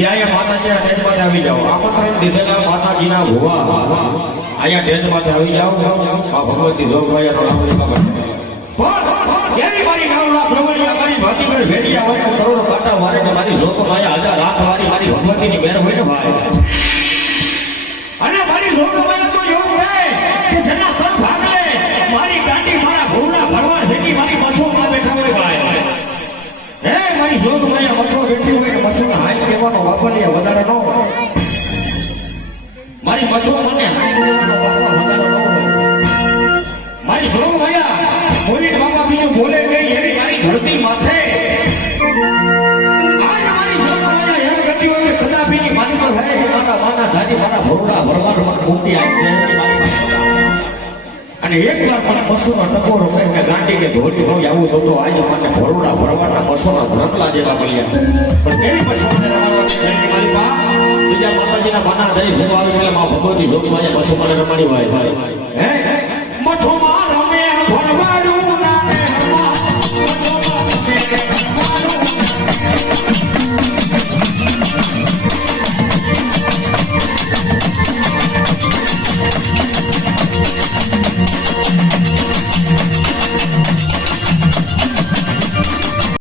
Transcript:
એ અહીંયા માતાજીના ટેન્ટમાં આવી જાઓ. આમંત્રણ દીધેલા માતાજીના ભુવા અહીંયા ટેન્ટમાં આવી જાઓ. આ ભગવતી જોગભાઈ કેવી મારી ગામના પ્રવણિયા મારી ભાતીગર ભેડિયા હોય કરોડો કાંટા વારે ને મારી જોગભાઈ હજાર રાત વારી મારી ભગવતીની મેર હોય ને ભાઈ. અને મારી જોગભાઈ તો એવું કહે કે જેના તન ભાગલે મારી ગાંડી મારા ઘોડા ભરવાડ ભેટી મારી મછો માં બેઠા હોય ભાઈ. હે મારી જોગભાઈ મછો બેઠી હોય ને મછો હાઈ કહેવાનો વાપરીએ વધારે ન હોય. મારી મછો મને હાઈ કહેવાનો વધારે ન હોય. મારી જોગભાઈ કોઈ બાબા બીજું બોલે નહીં એવી મારી ધરતી માથે આજ મારી જોગભાઈ એમ કહેતી હોય કે કદાપીની મારી પર હે મારા માના ધારી મારા ભોળા ભરવાડ મને મુક્તિ આપી અને એકવાર મને પશુનો ટકોરો કરીને ગાંડી કે ધોળી હોય આવું તો આજે મને ભોળા ભરવાડના પશુના ધરકલા જેવા મળ્યા. પણ કેવી પશુને મારી બા બીજા માતાજીના બાના ધરી ભેગો આવી એટલે માં ભગવતી જોગીમાં પશુ મને રમાડી ભાઈ હે